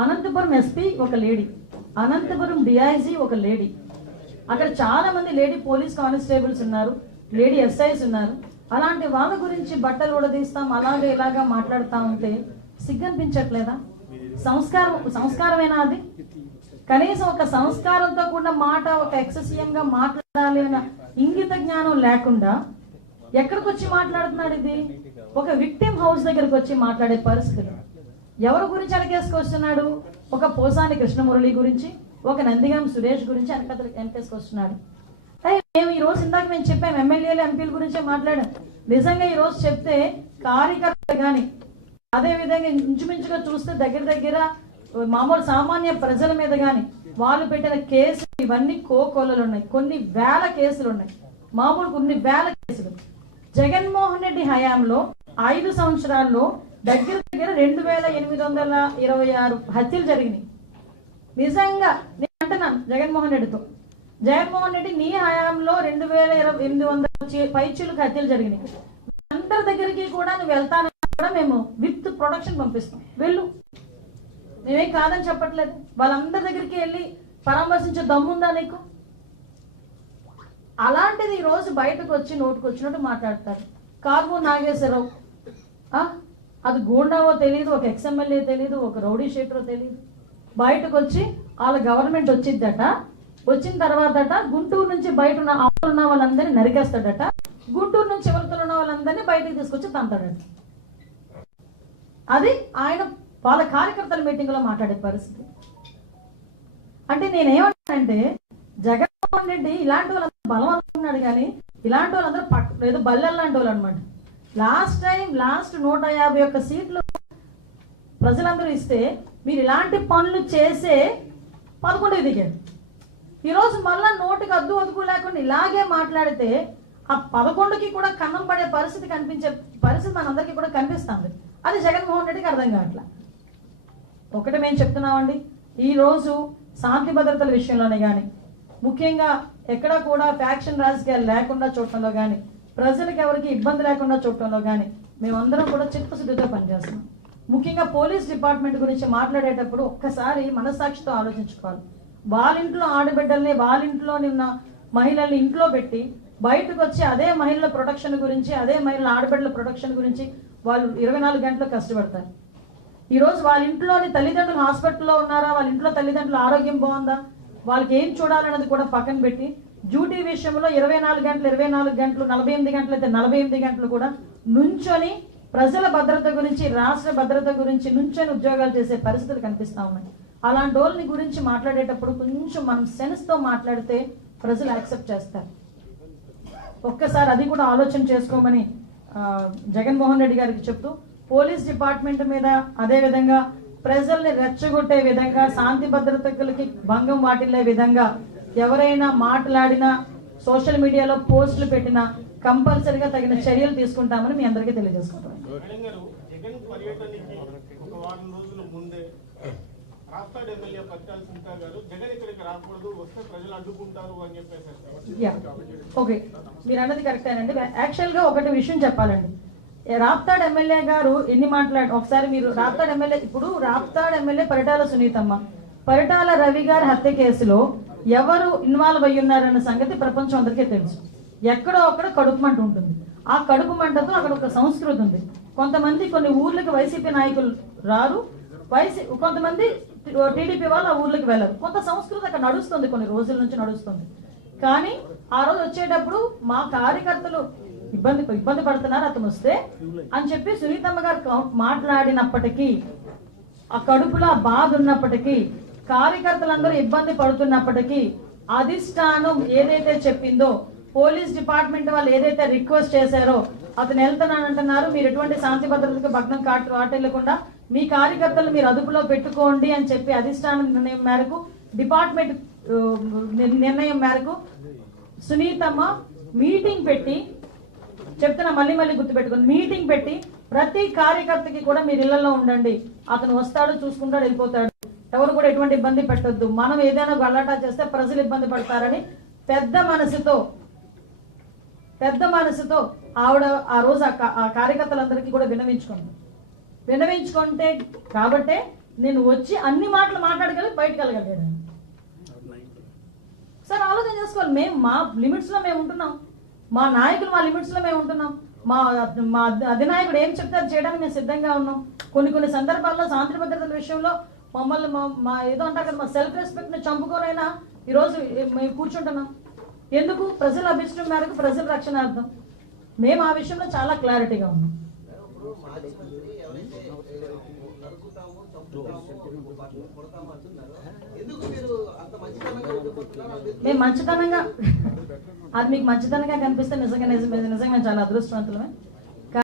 Anantapuram SP ఒక lady, Anantapuram DIG ఒక lady, అక్కడ చాలా మంది లేడీ పోలీస్ కానిస్టేబుల్స్ ఉన్నారు, లేడీ ఎస్ఐస్ ఉన్నారు. అలాంటి వాళ్ళ గురించి బట్టలు ఉడదీస్తాం, అలాగే ఇలాగా మాట్లాడుతూ ఉంటే సిగ్గనిపించట్లేదా? సంస్కారమేనా అది? కనీసం ఒక సంస్కారంతో కూడిన మాట, ఒక ఎక్సెసియంగా మాట్లాడాలి అన్న ఇంగిత జ్ఞానం లేకుండా ఎక్కడికి వచ్చి మాట్లాడుతున్నాడు? ఇది ఒక విక్టిమ్ హౌస్ దగ్గరకు వచ్చి మాట్లాడే పరిస్థితులు. ఎవరి గురించి వెనకేసుకొస్తున్నాడు? ఒక పోసాని కృష్ణమురళి గురించి, ఒక నందిగం సురేష్ గురించి వెనకేసుకొస్తున్నాడు. మేము ఈ రోజు ఇందాక మేము చెప్పాం, ఎమ్మెల్యేలు ఎంపీల గురించే మాట్లాడాం. నిజంగా ఈ రోజు చెప్తే కార్యకర్తలు కానీ, అదే విధంగా ఇంచుమించుగా చూస్తే దగ్గర మామూలు సామాన్య ప్రజల మీద కానీ వాళ్ళు పెట్టిన కేసులు ఇవన్నీ కోకొల్లలు ఉన్నాయి. కొన్ని వేల కేసులు ఉన్నాయి, మామూలు కొన్ని వేల కేసులు. జగన్మోహన్ రెడ్డి హయాంలో 5 సంవత్సరాల్లో దగ్గర 2826 హత్యలు జరిగినాయి. నిజంగా నేను అంటున్నాను జగన్మోహన్ రెడ్డి నీ హయాంలో 2800 పైచులకు హత్యలు జరిగినాయి. అందరి దగ్గరికి కూడా నువ్వు వెళ్తానని కూడా మేము విత్ ప్రొడక్షన్ పంపిస్తాం, వెళ్ళు, మేమేం కాదని చెప్పట్లేదు. వాళ్ళందరి దగ్గరికి వెళ్ళి పరామర్శించే దమ్ముందా నీకు? అలాంటిది ఈ రోజు బయటకు వచ్చి నోటుకు వచ్చినట్టు మాట్లాడతారు. కార్మూర్ నాగేశ్వరరావు, అది గూండావో తెలియదు, ఒక ఎక్స్ఎమ్మెల్యే తెలియదు, ఒక రౌడీ షీటరో తెలియదు, బయటకు వచ్చి వాళ్ళ గవర్నమెంట్ వచ్చిందట, వచ్చిన తర్వాతట గుంటూరు నుంచి బయట ఉన్న వాళ్ళందరినీ నరికేస్తాడట, గుంటూరు నుంచి ఎవరితో ఉన్న వాళ్ళందరినీ బయటకు తీసుకొచ్చి తంతాడట. అది ఆయన వాళ్ళ కార్యకర్తల మీటింగ్ లో మాట్లాడే పరిస్థితి. అంటే నేనేమంటానంటే జగన్మోహన్ రెడ్డి ఇలాంటి వాళ్ళందరూ బలం అనుకున్నాడు, కానీ ఇలాంటి వాళ్ళందరూ ఏదో బల్లెల్ లాంటి వాళ్ళు అనమాట. లాస్ట్ 151 సీట్లు ప్రజలందరూ ఇస్తే మీరు ఇలాంటి పనులు చేసే 11కి దిగాడు. ఈరోజు మళ్ళా నోటికి అద్దు అదుపు లేకుండా ఇలాగే మాట్లాడితే ఆ 11కి కూడా కన్నం పడే పరిస్థితి కనిపించే పరిస్థితి మనందరికీ కూడా కనిపిస్తుంది. అది జగన్మోహన్ రెడ్డికి అర్థం కావట్లా. ఒకటి మేము చెప్తున్నామండి, ఈరోజు శాంతి భద్రతల విషయంలోనే కానీ, ముఖ్యంగా ఎక్కడ కూడా ఫ్యాక్షన్ రాజకీయాలు లేకుండా చూడటంలో కానీ, ప్రజలకు ఎవరికి ఇబ్బంది లేకుండా చూడటంలో కానీ మేమందరం కూడా చిత్తశుద్ధితో పనిచేస్తున్నాం. ముఖ్యంగా పోలీస్ డిపార్ట్మెంట్ గురించి మాట్లాడేటప్పుడు ఒక్కసారి మనస్సాక్షితో ఆలోచించుకోవాలి. వాళ్ళ ఇంట్లో ఆడబిడ్డల్ని, వాళ్ళ ఇంట్లో ఉన్న మహిళల్ని ఇంట్లో పెట్టి బయటకు వచ్చి అదే మహిళల ప్రొటెక్షన్ గురించి, అదే మహిళల ఆడబిడ్డల ప్రొటెక్షన్ గురించి వాళ్ళు 24 గంటలు కష్టపడతారు. ఈరోజు వాళ్ళ ఇంట్లోని తల్లిదండ్రులు హాస్పిటల్లో ఉన్నారా, వాళ్ళ ఇంట్లో తల్లిదండ్రుల ఆరోగ్యం బాగుందా, వాళ్ళకి ఏం చూడాలన్నది కూడా పక్కన పెట్టి డ్యూటీ విషయంలో 24 గంటలు 48 గంటలు అయితే 48 గంటలు కూడా నుంచొని ప్రజల భద్రత గురించి, రాష్ట్ర భద్రత గురించి నుంచొని ఉద్యోగాలు చేసే పరిస్థితులు కనిపిస్తూ ఉన్నాయి. అలాంటి వాళ్ళని గురించి మాట్లాడేటప్పుడు కొంచెం మనం సెన్స్తో మాట్లాడితే ప్రజలు యాక్సెప్ట్ చేస్తారు. ఒక్కసారి అది కూడా ఆలోచన చేసుకోమని జగన్మోహన్ రెడ్డి గారికి చెప్తూ, పోలీస్ డిపార్ట్మెంట్ మీద అదేవిధంగా ప్రజల్ని రెచ్చగొట్టే విధంగా, శాంతి భద్రతలకి భంగం వాటిల్లే విధంగా ఎవరైనా మాట్లాడినా, సోషల్ మీడియాలో పోస్టులు పెట్టినా కంపల్సరీగా తగిన చర్యలు తీసుకుంటామని మీ అందరికీ తెలియజేసుకుంటాం. ఓకే, మీరు అన్నది కరెక్టేనండి. యాక్చువల్గా ఒకటి విషయం చెప్పాలండి, రాప్తాడ్ ఎమ్మెల్యే గారు ఎన్ని ఒకసారి మీరు రాప్తాడ్ ఎమ్మెల్యే పరిటాల సునీతమ్మ, పరిటాల రవి గారి హత్య కేసులో ఎవరు ఇన్వాల్వ్ అయ్యి ఉన్నారన్న సంగతి ప్రపంచం అందరికీ తెలుసు. ఎక్కడో అక్కడ కడుపు మంట ఉంటుంది. ఆ కడుపు మంటతో అక్కడ ఒక సంస్కృతి ఉంది. కొంతమంది కొన్ని ఊర్లకు వైసీపీ నాయకులు రారు, కొంతమంది టీడీపీ వాళ్ళు ఆ ఊర్లకు వెళ్ళరు. కొంత సంస్కృతి అక్కడ నడుస్తుంది, కొన్ని రోజుల నుంచి నడుస్తుంది. కానీ ఆ రోజు వచ్చేటప్పుడు మా కార్యకర్తలు ఇబ్బంది పడుతున్నారు అతను వస్తే అని చెప్పి సునీతమ్మ గారు మాట్లాడినప్పటికీ, ఆ కడుపులో బాధ ఉన్నప్పటికీ, కార్యకర్తలందరూ ఇబ్బంది పడుతున్నప్పటికీ అధిష్టానం ఏదైతే చెప్పిందో, పోలీస్ డిపార్ట్మెంట్ వాళ్ళు ఏదైతే రిక్వెస్ట్ చేశారో, అతను వెళ్తున్నానంటున్నారు, మీరు ఎటువంటి శాంతి భద్రతకు భగ్నం వాటిల్లకుండా మీ కార్యకర్తలు మీరు అదుపులో పెట్టుకోండి అని చెప్పి అధిష్టానం నిర్ణయం మేరకు, డిపార్ట్మెంట్ నిర్ణయం మేరకు సునీతమ్మ మీటింగ్ పెట్టి, చెప్తున్నా మళ్ళీ గుర్తుపెట్టుకుని, మీటింగ్ పెట్టి ప్రతి కార్యకర్తకి కూడా మీరు ఇళ్లలో ఉండండి, అతను వస్తాడు, చూసుకుంటాడు, వెళ్ళిపోతాడు, ఎవరు కూడా ఎటువంటి ఇబ్బంది పెట్టొద్దు, మనం ఏదైనా గల్లాటా చేస్తే ప్రజలు ఇబ్బంది పడతారని పెద్ద మనసుతో ఆవిడ ఆ రోజు ఆ కార్యకర్తలందరికీ కూడా విన్నవించుకుంటే కాబట్టే నేను వచ్చి అన్ని మాటలు మాట్లాడగలిగి బయటకు వెళ్ళగలిగాడు. సార్ ఆలోచన చేసుకోవాలి. మేము మా లిమిట్స్లో మేము ఉంటున్నాం, మా నాయకులు మా లిమిట్స్లో మేము ఉంటున్నాం, మా మా అధినాయకుడు ఏం చెప్తారు చేయడానికి మేము సిద్ధంగా ఉన్నాం. కొన్ని సందర్భాల్లో శాంతి భద్రతల విషయంలో మమ్మల్ని మా ఏదో అంటారు కదా, మా సెల్ఫ్ రెస్పెక్ట్ని చంపుకోనైనా ఈరోజు మేము కూర్చుంటున్నాం. ఎందుకు? ప్రజల అభిష్టం మేరకు, ప్రజల రక్షణార్థం. మేము ఆ విషయంలో చాలా క్లారిటీగా ఉన్నాం. మేము మంచితనంగా, అది మీకు మంచితనంగా కనిపిస్తే నిజంగా మేము చాలా అదృష్టవంతులమే.